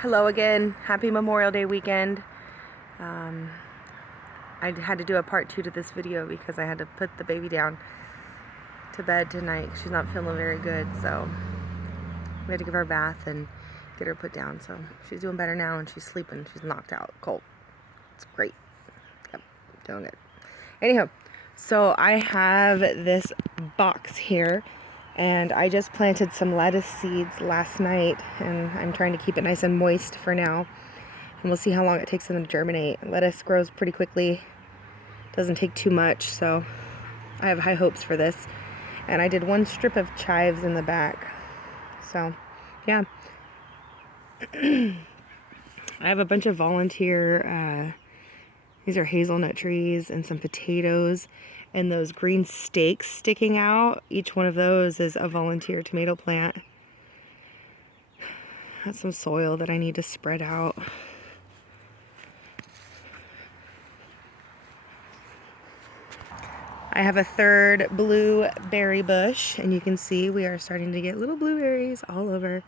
Hello again. Happy Memorial Day weekend. I had to do a part 2 to this video because I had to put the baby down to bed tonight. She's not feeling very good, so we had to give her a bath and get her put down. So she's doing better now and she's sleeping. She's knocked out cold. It's great. Yep, doing good. Anyhow, so I have this box here and I just planted some lettuce seeds last night and I'm trying to keep it nice and moist for now. And we'll see how long it takes them to germinate. Lettuce grows pretty quickly. Doesn't take too much, so I have high hopes for this. And I did one strip of chives in the back. So, yeah. I have a bunch of volunteer, these are hazelnut trees and some potatoes and those green stakes sticking out. Each one of those is a volunteer tomato plant. That's some soil that I need to spread out. I have a third blueberry bush, and you can see we are starting to get little blueberries all over.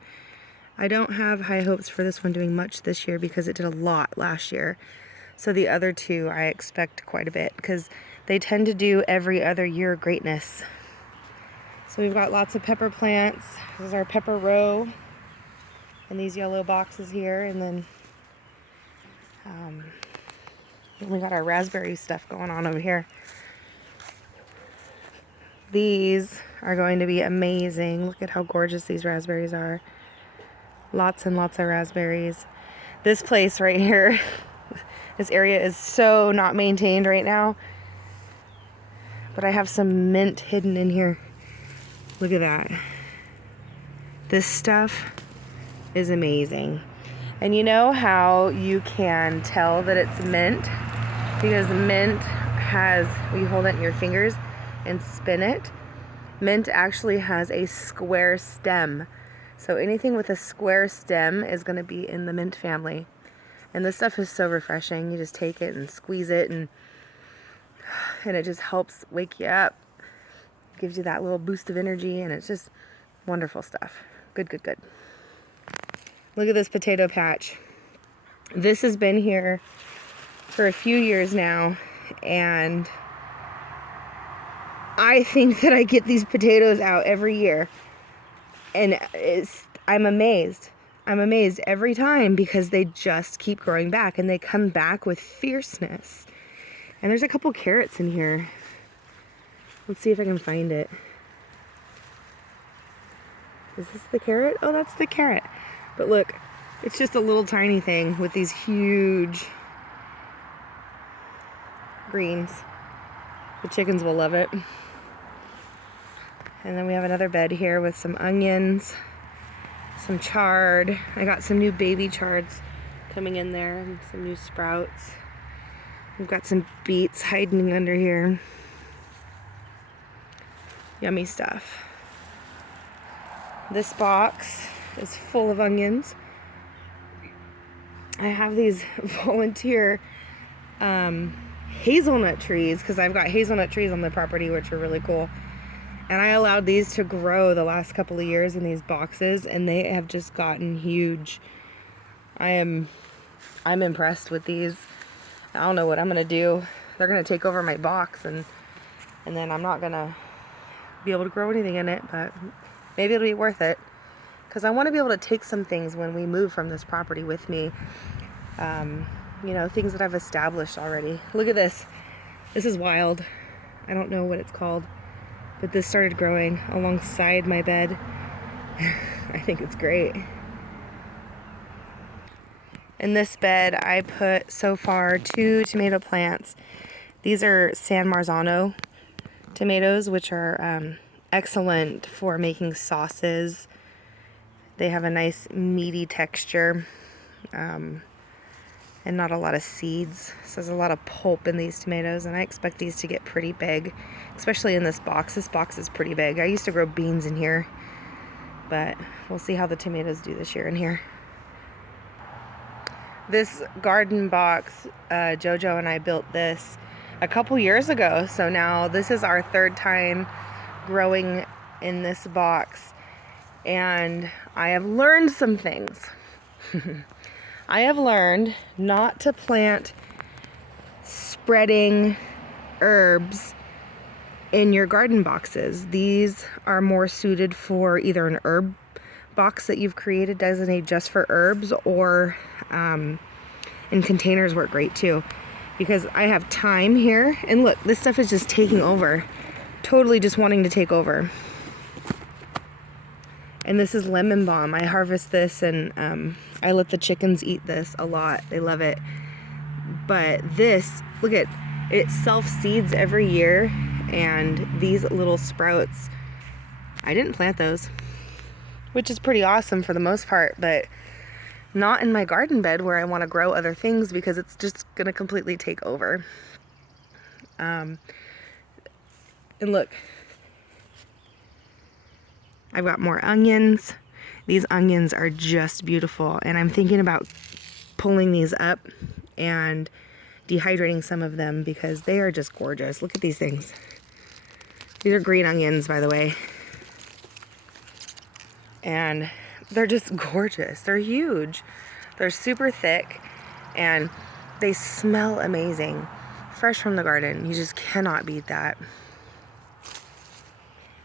I don't have high hopes for this one doing much this year because it did a lot last year. So the other two I expect quite a bit because they tend to do every other year greatness. So we've got lots of pepper plants. This is our pepper row in these yellow boxes here, and then we got our raspberry stuff going on over here. These are going to be amazing. Look at how gorgeous these raspberries are. Lots and lots of raspberries. This place right here, this area is so not maintained right now. But I have some mint hidden in here. Look at that. This stuff is amazing. And you know how you can tell that it's mint? Because mint has, when you hold it in your fingers and spin it, mint actually has a square stem. So anything with a square stem is going to be in the mint family. And this stuff is so refreshing. You just take it and squeeze it and it just helps wake you up. Gives you that little boost of energy and it's just wonderful stuff. Good, good, good. Look at this potato patch. This has been here for a few years now and I think that I get these potatoes out every year, and I'm amazed. I'm amazed every time because they just keep growing back, and they come back with fierceness. And there's a couple carrots in here. Let's see if I can find it. Is this the carrot? Oh, that's the carrot. But look, it's just a little tiny thing with these huge greens. The chickens will love it. And then we have another bed here with some onions, some chard. I got some new baby chards coming in there and some new sprouts. We've got some beets hiding under here. Yummy stuff. This box is full of onions. I have these volunteer hazelnut trees because I've got hazelnut trees on the property, which are really cool. And I allowed these to grow the last couple of years in these boxes, and they have just gotten huge. I'm impressed with these. I don't know what I'm gonna do. They're gonna take over my box, and then I'm not gonna be able to grow anything in it, but maybe it'll be worth it. Because I want to be able to take some things when we move from this property with me. You know, things that I've established already. Look at this. This is wild. I don't know what it's called. But this started growing alongside my bed. I think it's great. In this bed, I put so far 2 tomato plants. These are San Marzano tomatoes, which are excellent for making sauces. They have a nice meaty texture and not a lot of seeds. So there's a lot of pulp in these tomatoes, and I expect these to get pretty big, especially in this box. This box is pretty big. I used to grow beans in here, but we'll see how the tomatoes do this year in here. This garden box, Jojo and I built this a couple years ago, so now this is our 3rd time growing in this box, and I have learned some things. I have learned not to plant spreading herbs in your garden boxes. These are more suited for either an herb box that you've created designated just for herbs, or and containers work great too, because I have thyme here, and look, this stuff is just taking over, totally just wanting to take over. And this is lemon balm. I harvest this, and I let the chickens eat this a lot. They love it. But this, look at it, self-seeds every year, and these little sprouts, I didn't plant those, which is pretty awesome for the most part, but not in my garden bed where I want to grow other things, because it's just gonna completely take over. And look, I've got more onions. These onions are just beautiful, and I'm thinking about pulling these up and dehydrating some of them because they are just gorgeous. Look at these things. These are green onions, by the way. And they're just gorgeous. They're huge. They're super thick, and they smell amazing. Fresh from the garden. You just cannot beat that.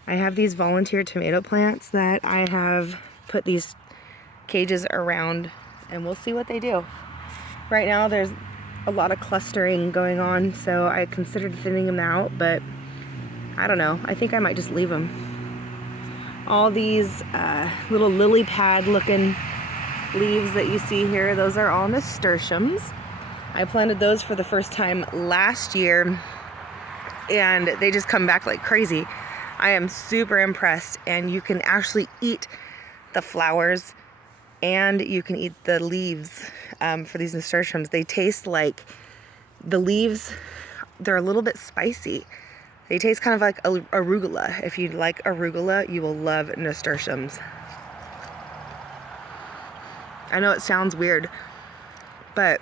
I have these volunteer tomato plants that I have put these cages around, and we'll see what they do. Right now there's a lot of clustering going on, so I considered thinning them out, but I don't know. I think I might just leave them. All these little lily pad looking leaves that you see here, those are all nasturtiums. I planted those for the first time last year, and they just come back like crazy. I am super impressed, and you can actually eat the flowers and you can eat the leaves for these nasturtiums. They taste like the leaves. They're a little bit spicy. They taste kind of like arugula. If you like arugula, you will love nasturtiums. I know it sounds weird, but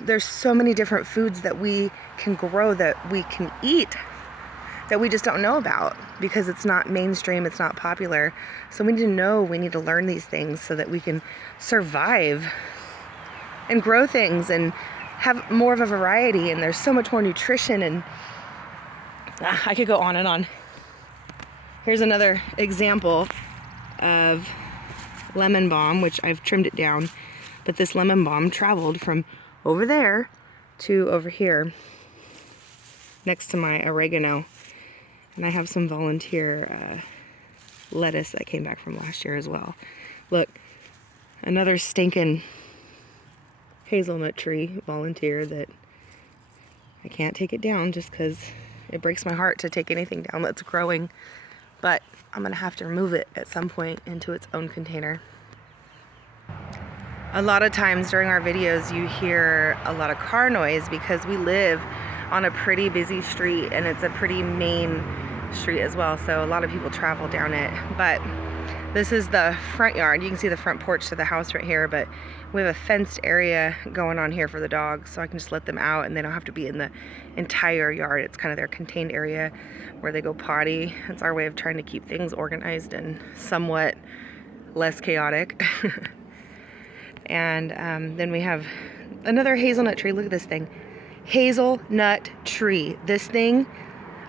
there's so many different foods that we can grow, that we can eat, that we just don't know about because it's not mainstream, it's not popular. So we need to know, we need to learn these things so that we can survive and grow things and have more of a variety, and there's so much more nutrition, and I could go on and on. Here's another example of lemon balm, which I've trimmed it down, but this lemon balm traveled from over there to over here next to my oregano. And I have some volunteer lettuce that came back from last year as well. Look, another stinking hazelnut tree volunteer that I can't take it down just because it breaks my heart to take anything down that's growing. But I'm gonna have to remove it at some point into its own container. A lot of times during our videos you hear a lot of car noise because we live on a pretty busy street, and it's a pretty main street as well, so a lot of people travel down it. But this is the front yard. You can see the front porch to the house right here, but we have a fenced area going on here for the dogs, so I can just let them out and they don't have to be in the entire yard. It's kind of their contained area where they go potty. It's our way of trying to keep things organized and somewhat less chaotic. And then we have another hazelnut tree. Look at this thing. Hazelnut tree. This thing,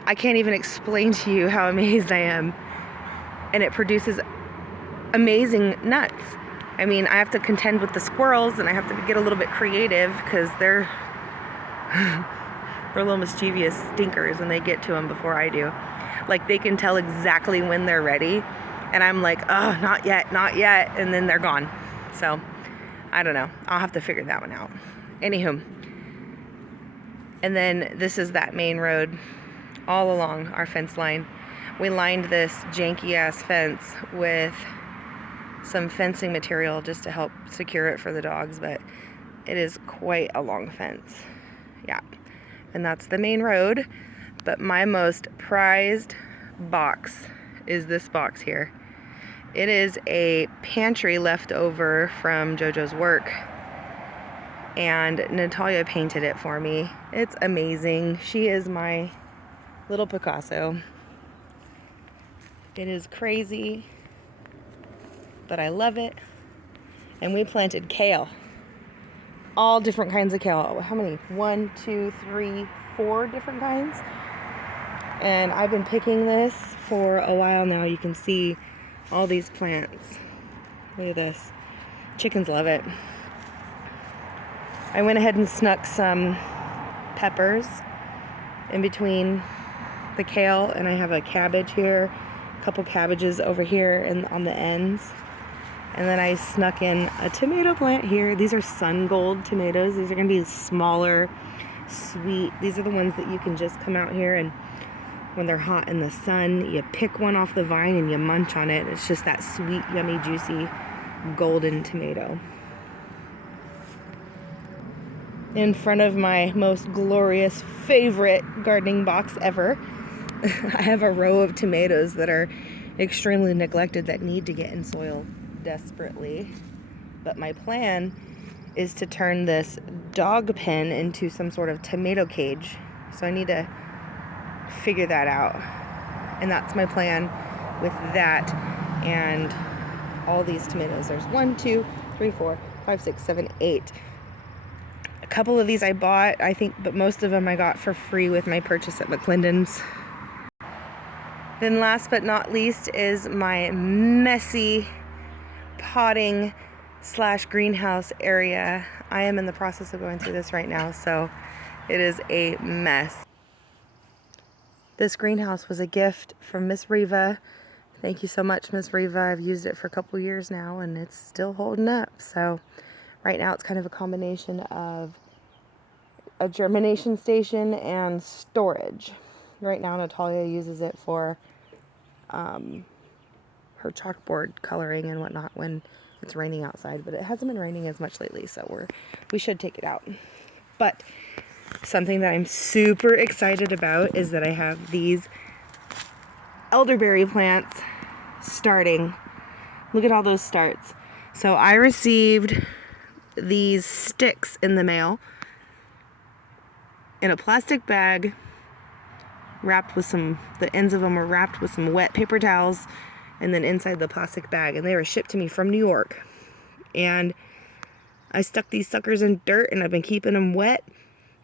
I can't even explain to you how amazed I am. And it produces amazing nuts. I mean, I have to contend with the squirrels, and I have to get a little bit creative because they're little mischievous stinkers, and they get to them before I do. Like, they can tell exactly when they're ready, and I'm like, oh, not yet, not yet, and then they're gone. So, I don't know. I'll have to figure that one out. Anywho. And then this is that main road all along our fence line. We lined this janky ass fence with some fencing material just to help secure it for the dogs, but it is quite a long fence. Yeah. And that's the main road. But my most prized box is this box here. It is a pantry left over from JoJo's work, and Natalia painted it for me. It's amazing. She is my little Picasso. It is crazy, but I love it. And we planted kale. All different kinds of kale. How many? 1, 2, 3, 4 different kinds. And I've been picking this for a while now. You can see all these plants. Look at this. Chickens love it. I went ahead and snuck some peppers in between the kale, and I have a cabbage here, a couple cabbages over here and on the ends. And then I snuck in a tomato plant here. These are sun gold tomatoes. These are gonna be smaller, sweet. These are the ones that you can just come out here and when they're hot in the sun, you pick one off the vine and you munch on it. It's just that sweet, yummy, juicy, golden tomato. In front of my most glorious favorite gardening box ever, I have a row of tomatoes that are extremely neglected that need to get in soil desperately. But my plan is to turn this dog pen into some sort of tomato cage. So I need to figure that out. And that's my plan with that and all these tomatoes. There's 1, 2, 3, 4, 5, 6, 7, 8. A couple of these I bought, I think, but most of them I got for free with my purchase at McClendon's. Then last but not least is my messy potting / greenhouse area. I am in the process of going through this right now, so it is a mess. This greenhouse was a gift from Miss Riva. Thank you so much, Miss Riva. I've used it for a couple years now and it's still holding up. So right now it's kind of a combination of a germination station and storage. Right now Natalia uses it for her chalkboard coloring and whatnot when it's raining outside, but it hasn't been raining as much lately, so we should take it out. But something that I'm super excited about is that I have these elderberry plants starting. Look at all those starts. So I received these sticks in the mail in a plastic bag wrapped with the ends of them were wrapped with some wet paper towels, and then inside the plastic bag, and they were shipped to me from New York. And I stuck these suckers in dirt, and I've been keeping them wet,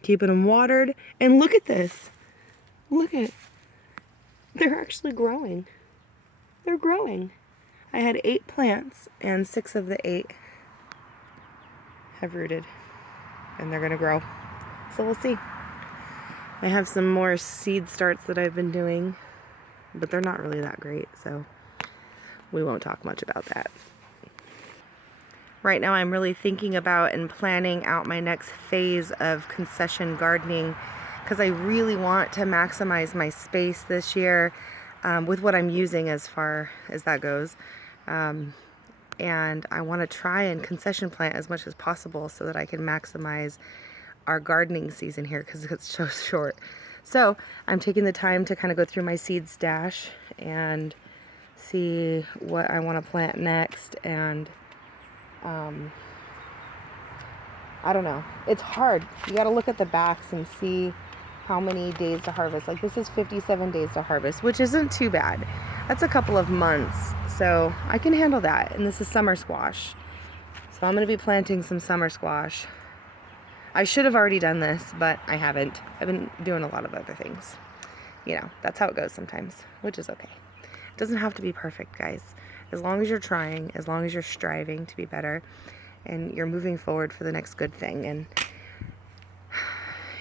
keeping them watered, and look at this. Look at, they're actually growing. They're growing. I had 8 plants, and 6 of the 8 have rooted, and they're gonna grow. So we'll see. I have some more seed starts that I've been doing, but they're not really that great, so we won't talk much about that. Right now I'm really thinking about and planning out my next phase of concession gardening because I really want to maximize my space this year with what I'm using as far as that goes. And I want to try and concession plant as much as possible so that I can maximize our gardening season here because it's so short. So I'm taking the time to kind of go through my seed stash and see what I want to plant next. And I don't know, it's hard. You got to look at the backs and see how many days to harvest. Like this is 57 days to harvest, which isn't too bad. That's a couple of months, so I can handle that. And this is summer squash, so I'm going to be planting some summer squash. I should have already done this, but I haven't. I've been doing a lot of other things. You know, that's how it goes sometimes, which is okay. It doesn't have to be perfect, guys. As long as you're trying, as long as you're striving to be better, and you're moving forward for the next good thing. And,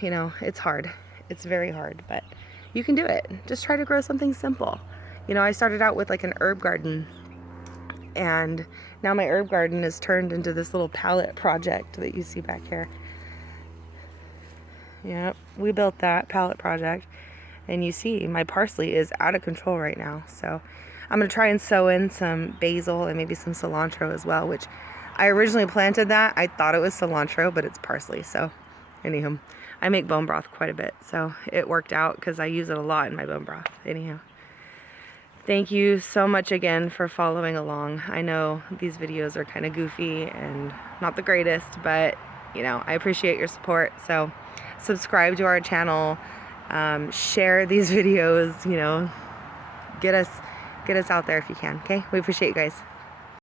you know, it's hard. It's very hard, but you can do it. Just try to grow something simple. You know, I started out with like an herb garden, and now my herb garden is turned into this little palette project that you see back here. Yep, we built that palette project, and you see my parsley is out of control right now. So I'm going to try and sow in some basil and maybe some cilantro as well, which I originally planted that. I thought it was cilantro, but it's parsley. So anyhow, I make bone broth quite a bit, so it worked out because I use it a lot in my bone broth. Anyhow, thank you so much again for following along. I know these videos are kind of goofy and not the greatest, but you know, I appreciate your support. So subscribe to our channel, share these videos, you know, get us out there if you can. Okay, we appreciate you guys.